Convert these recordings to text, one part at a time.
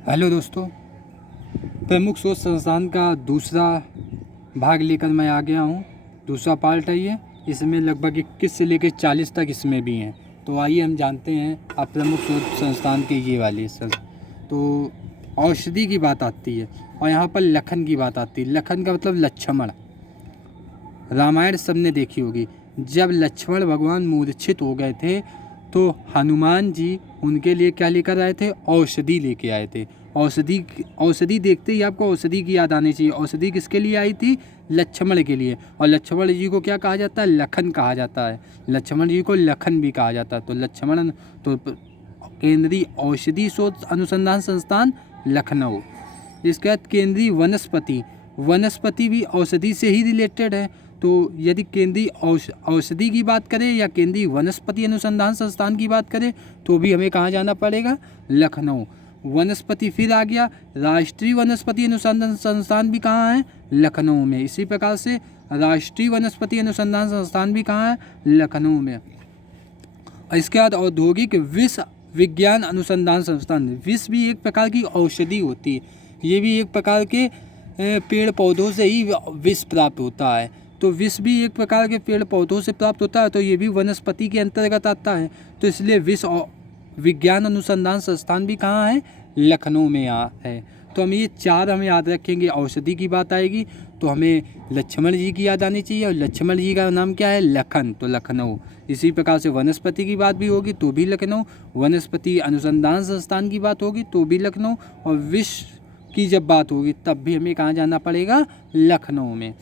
Hello दोस्तों, प्रमुख शोध संस्थान का दूसरा भाग लेकर मैं आ गया हूँ। दूसरा पार्ट है ये। इसमें लगभग 21 से लेकर 40 तक इसमें भी हैं। तो आइए हम जानते हैं अब प्रमुख शोध संस्थान के ये वाले सर। तो औषधि की बात आती है और यहाँ पर लखन की बात आती है। लखन का मतलब लक्ष्मण। रामायण सबने देखी होगी। जब लक्ष्मण भगवान मूर्छित हो गए थे तो हनुमान जी उनके लिए क्या लेकर आए थे? औषधि लेके आए थे। औषधि देखते ही आपको औषधि की याद आनी चाहिए। औषधि किसके लिए आई थी? लक्ष्मण के लिए। और लक्ष्मण जी को क्या कहा जाता है? लखन कहा जाता है। लक्ष्मण जी को लखन भी कहा जाता है। तो लक्ष्मण तो केंद्रीय औषधि शोध अनुसंधान संस्थान लखनऊ। इसके बाद केंद्रीय वनस्पति भी औषधि से ही रिलेटेड है। तो यदि केंद्रीय औषधि की बात करें या केंद्रीय वनस्पति अनुसंधान संस्थान की बात करें तो भी हमें कहाँ जाना पड़ेगा? लखनऊ। वनस्पति फिर आ गया। राष्ट्रीय वनस्पति अनुसंधान संस्थान भी कहाँ है? लखनऊ में। इसी प्रकार से राष्ट्रीय वनस्पति अनुसंधान संस्थान भी कहाँ है? लखनऊ में। और इसके बाद औद्योगिक विष विज्ञान अनुसंधान संस्थान। विष भी एक प्रकार की औषधि होती है। ये भी एक प्रकार के पेड़ पौधों से ही विष प्राप्त होता है। तो विष भी एक प्रकार के पेड़ पौधों से प्राप्त होता है, तो ये भी वनस्पति के अंतर्गत आता है। तो इसलिए विष विज्ञान अनुसंधान संस्थान भी कहाँ है? लखनऊ में है। तो हम ये चार हमें याद रखेंगे। औषधि की बात आएगी तो हमें लक्ष्मण जी की याद आनी चाहिए, और लक्ष्मण जी का नाम क्या है? लखन, तो लखनऊ। इसी प्रकार से वनस्पति की बात भी होगी तो भी लखनऊ। वनस्पति अनुसंधान संस्थान की बात होगी तो भी लखनऊ। और विश्व की जब बात होगी तब भी हमें कहाँ जाना पड़ेगा? लखनऊ में।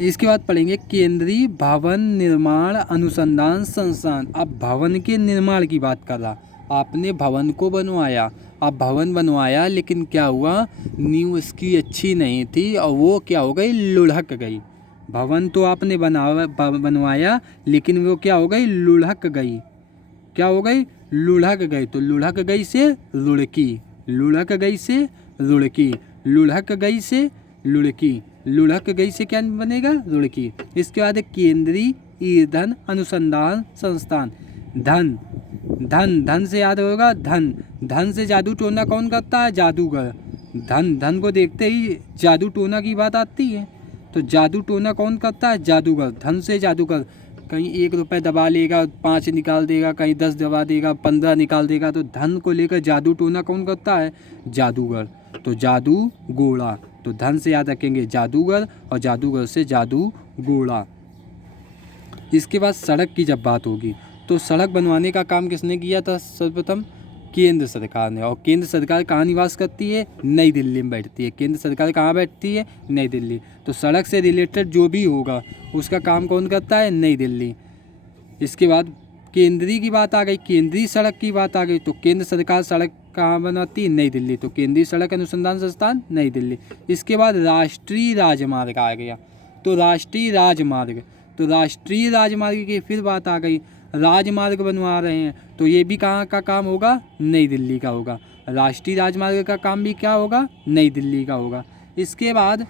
इसके बाद पढ़ेंगे केंद्रीय भवन निर्माण अनुसंधान संस्थान। अब भवन के निर्माण की बात कर रहा। आपने भवन को बनवाया, अब भवन बनवाया लेकिन क्या हुआ? नींव उसकी अच्छी नहीं थी और वो क्या हो गई? लुढ़क गई। भवन तो आपने बनवाया लेकिन वो क्या हो गई? लुढ़क गई। क्या हो गई? लुढ़क गई। तो लुढ़क गई से लुढ़की, लुढ़क गई से रुड़की, लुढ़क गई से लुढ़की, लुढ़क गई से क्या बनेगा? रुड़की। इसके बाद केंद्रीय ईंधन अनुसंधान संस्थान। धन, धन से याद होगा। धन से जादू टोना कौन करता है? जादूगर। धन को देखते ही जादू टोना की बात आती है। तो जादू टोना कौन करता है? जादूगर। धन से जादूगर। कहीं 1 रुपये दबा लेगा 5 निकाल देगा, कहीं 10 दबा देगा 15 निकाल देगा। तो धन को लेकर जादू टोना कौन करता है? जादूगर। तो जादू गोड़ा। तो धन से याद रखेंगे जादूगर और जादूगर से जादू गोड़ा। इसके बाद सड़क की जब बात होगी तो सड़क बनवाने का काम किसने किया था? सर्वप्रथम केंद्र सरकार ने। और केंद्र सरकार कहाँ निवास करती है? नई दिल्ली में बैठती है। केंद्र सरकार कहाँ बैठती है? नई दिल्ली। तो सड़क से रिलेटेड जो भी होगा उसका काम कौन करता है? नई दिल्ली। इसके बाद केंद्रीय की बात आ गई, केंद्रीय सड़क की बात आ गई तो केंद्र सरकार सड़क कहाँ बनाती है? नई दिल्ली। तो केंद्रीय सड़क अनुसंधान संस्थान नई दिल्ली। इसके बाद राष्ट्रीय राजमार्ग आ गया। तो राष्ट्रीय राजमार्ग की फिर बात आ गई। राजमार्ग बनवा रहे हैं तो ये भी कहाँ का काम होगा? नई दिल्ली का होगा। राष्ट्रीय राजमार्ग का काम भी क्या होगा? नई दिल्ली का होगा। इसके बाद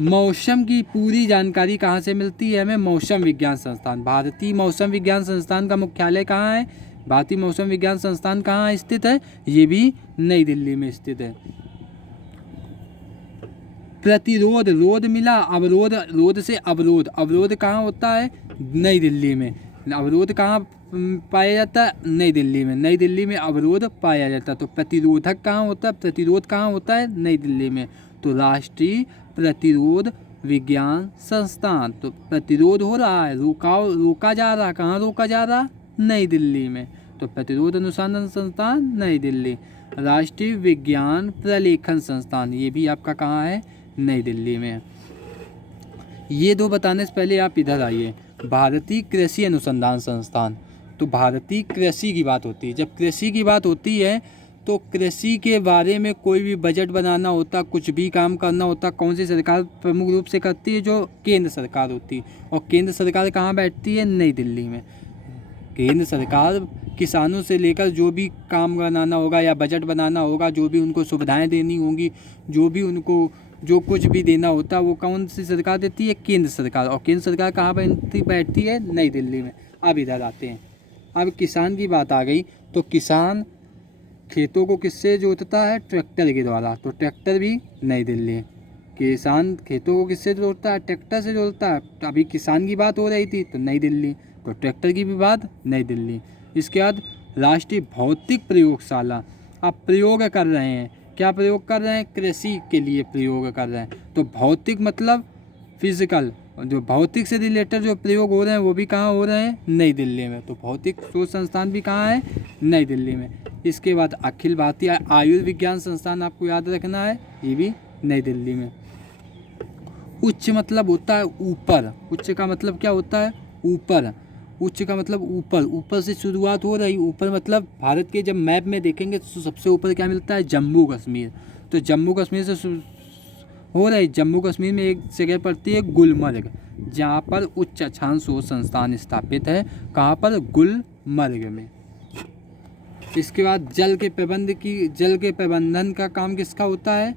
मौसम की पूरी जानकारी कहाँ से मिलती है हमें? मौसम विज्ञान संस्थान। भारतीय मौसम विज्ञान संस्थान का मुख्यालय कहाँ है? भारतीय मौसम विज्ञान संस्थान कहाँ स्थित है? ये भी नई दिल्ली में स्थित है। प्रतिरोध, रोध मिला, अवरोध, रोध से अवरोध। अवरोध कहाँ होता है? नई दिल्ली में। अवरोध कहाँ पाया जाता है? नई दिल्ली में। नई दिल्ली में अवरोध पाया जाता है। तो प्रतिरोधक कहाँ होता है? प्रतिरोध कहाँ होता है? नई दिल्ली में। तो राष्ट्रीय प्रतिरोध विज्ञान संस्थान। तो प्रतिरोध हो रहा है, रोका जा रहा। कहाँ रोका जा रहा? नई दिल्ली में। तो प्रतिरोध अनुसंधान संस्थान नई दिल्ली। राष्ट्रीय विज्ञान प्रलेखन संस्थान, ये भी आपका कहाँ है? नई दिल्ली में। ये दो बताने से पहले आप इधर आइए। भारतीय कृषि अनुसंधान संस्थान। तो भारतीय कृषि की बात होती है। जब कृषि की बात होती है तो कृषि के बारे में कोई भी बजट बनाना होता, कुछ भी काम करना होता, कौन सी सरकार प्रमुख रूप से करती है? जो केंद्र सरकार होती है। और केंद्र सरकार कहाँ बैठती है? नई दिल्ली में। केंद्र सरकार किसानों से लेकर जो भी काम बनाना होगा या बजट बनाना होगा, जो भी उनको सुविधाएं देनी होंगी, जो भी उनको जो कुछ भी देना होता है वो कौन सी सरकार देती है? केंद्र सरकार। और केंद्र सरकार कहाँ बैठती है? नई दिल्ली में। अब इधर आते हैं। अब किसान की बात आ गई, तो किसान खेतों को किससे जोतता है? ट्रैक्टर के द्वारा। तो ट्रैक्टर भी नई दिल्ली। किसान खेतों को किससे जोतता है? ट्रैक्टर से जोतता है। तो अभी किसान की बात हो रही थी तो नई दिल्ली, तो ट्रैक्टर की भी बात नई दिल्ली। इसके बाद राष्ट्रीय भौतिक प्रयोगशाला, अब प्रयोग कर रहे हैं, क्या प्रयोग कर रहे हैं? कृषि के लिए प्रयोग कर रहे हैं। तो भौतिक मतलब फिजिकल, जो भौतिक से रिलेटेड जो प्रयोग हो रहे हैं वो भी कहाँ हो रहे हैं? नई दिल्ली में। तो भौतिक शोध संस्थान भी कहाँ है? नई दिल्ली में। इसके बाद अखिल भारतीय आयुर्विज्ञान संस्थान आपको याद रखना है, ये भी नई दिल्ली में। उच्च मतलब होता है ऊपर, उच्च का मतलब क्या होता है? ऊपर। उच्च का मतलब ऊपर, ऊपर से शुरुआत हो रही, ऊपर मतलब भारत के जब मैप में देखेंगे तो सबसे ऊपर क्या मिलता है? जम्मू कश्मीर। तो जम्मू कश्मीर से हो रही, जम्मू कश्मीर में एक जगह पड़ती है गुलमर्ग, जहाँ पर उच्च अक्षांश शोध संस्थान स्थापित है। कहाँ पर? गुलमर्ग में। इसके बाद जल के प्रबंधन का काम किसका होता है?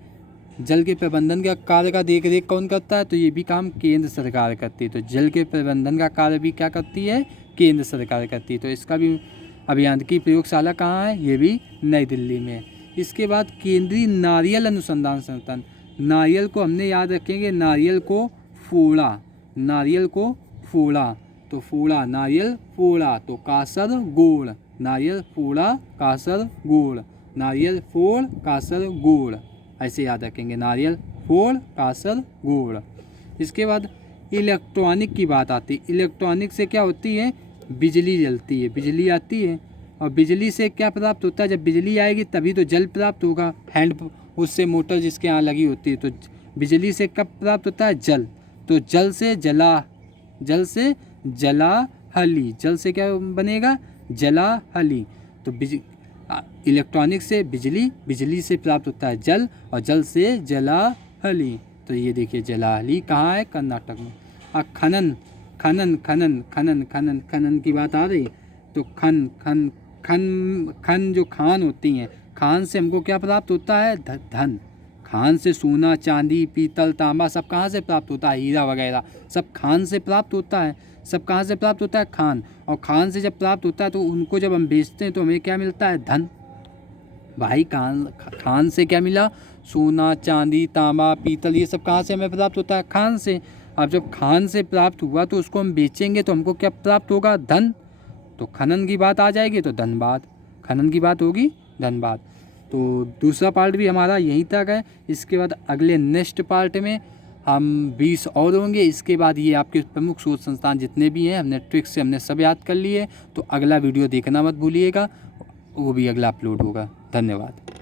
जल के प्रबंधन का कार्य का देख रेख कौन करता है? तो ये भी काम केंद्र सरकार करती है। तो जल के प्रबंधन का कार्य भी क्या करती है? केंद्र सरकार करती है। तो इसका भी अभियांत्रिकी प्रयोगशाला कहाँ है? ये भी नई दिल्ली में। इसके बाद केंद्रीय नारियल अनुसंधान संस्थान, नारियल को हमने याद रखेंगे, नारियल को फोड़ा, नारियल को फोड़ा, तो फोड़ा, नारियल फोड़ा, तो कासरगोड, नारियल फोड़ा कासरगोड, नारियल फोड़ कासरगोड, ऐसे याद रखेंगे, नारियल फोड़ कासरगोड। इसके बाद इलेक्ट्रॉनिक की बात आती है। इलेक्ट्रॉनिक से क्या होती है? बिजली जलती है, बिजली आती है। और बिजली से क्या प्राप्त होता है? जब बिजली आएगी तभी तो जल प्राप्त होगा, हैंड उससे मोटर जिसके यहाँ लगी होती है। तो बिजली से कब प्राप्त होता है? जल। तो जल से जलाहली, जल से क्या बनेगा? जलाहली। तो इलेक्ट्रॉनिक से बिजली, बिजली से प्राप्त होता है जल, और जल से जलाहली। तो ये देखिए जलाहली कहाँ है? कर्नाटक में। खनन, खनन खनन खनन खनन खनन की बात आ रही, तो खन खन खन खन जो खान होती हैं, खान से हमको क्या प्राप्त होता है? धन। खान से सोना, चांदी, पीतल, तांबा सब कहाँ से प्राप्त होता है? हीरा वगैरह सब खान से प्राप्त होता है। सब कहाँ से प्राप्त होता है? खान। और खान से जब प्राप्त होता है तो उनको जब हम बेचते हैं तो हमें क्या मिलता है? धन। भाई खान से क्या मिला? सोना, चांदी, तांबा, पीतल, ये सब कहाँ से हमें प्राप्त होता है? खान से। अब जब खान से प्राप्त हुआ तो उसको हम बेचेंगे तो हमको क्या प्राप्त होगा? धन। तो खनन की बात आ जाएगी तो धनबाद, खनन की बात होगी धनबाद। तो दूसरा पार्ट भी हमारा यहीं तक है। इसके बाद अगले नेक्स्ट पार्ट में हम 20 और होंगे। इसके बाद ये आपके प्रमुख शोध संस्थान जितने भी हैं हमने ट्रिक्स से हमने सब याद कर लिए। तो अगला वीडियो देखना मत भूलिएगा, वो भी अगला अपलोड होगा। धन्यवाद।